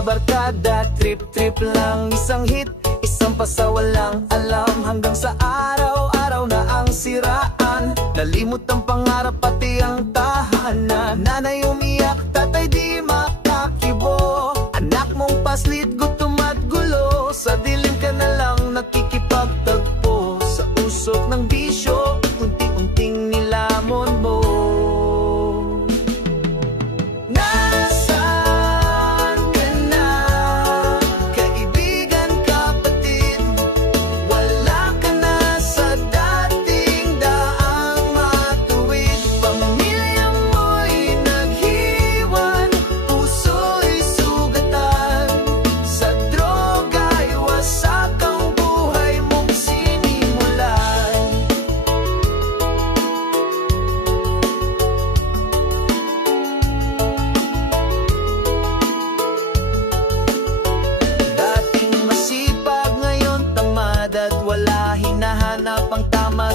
sa barkada, trip-trip lang, isang hit, isang pasawalang alam. Hanggang sa araw-araw na ang siraan, nalimot ang pangarap pati ang tahanan. Nanay umiyak, tatay di makakibo, anak mong paslit, gutom at gulo. Sa dilim ka na lang nakikipagtagpo, sa usok ng bisyo, unti-unting nilamon mo.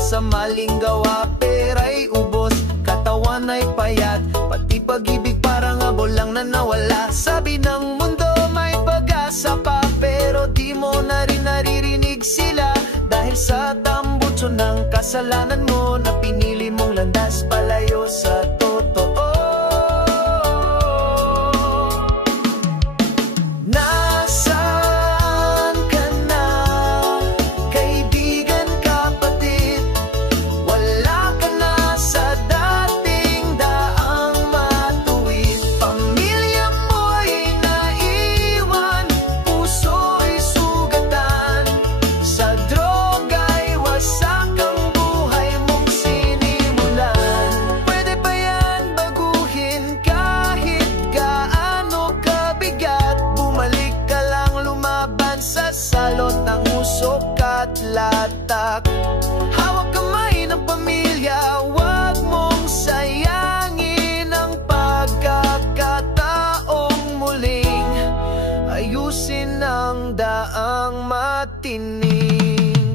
Sa maling gawa, pera'y ubos, katawan ay payat, pati pag-ibig parang abol lang na nawala. Sabi ng mundo may pag-asa pa, pero di mo na rin naririnig sila. Dahil sa tambutso ng kasalanan mo, na pinili mong landas palayo sa totoo. Latak, hawak kamay ng pamilya, wag mong sayangin ang pagkakataong muling ayusin ang daang matinik.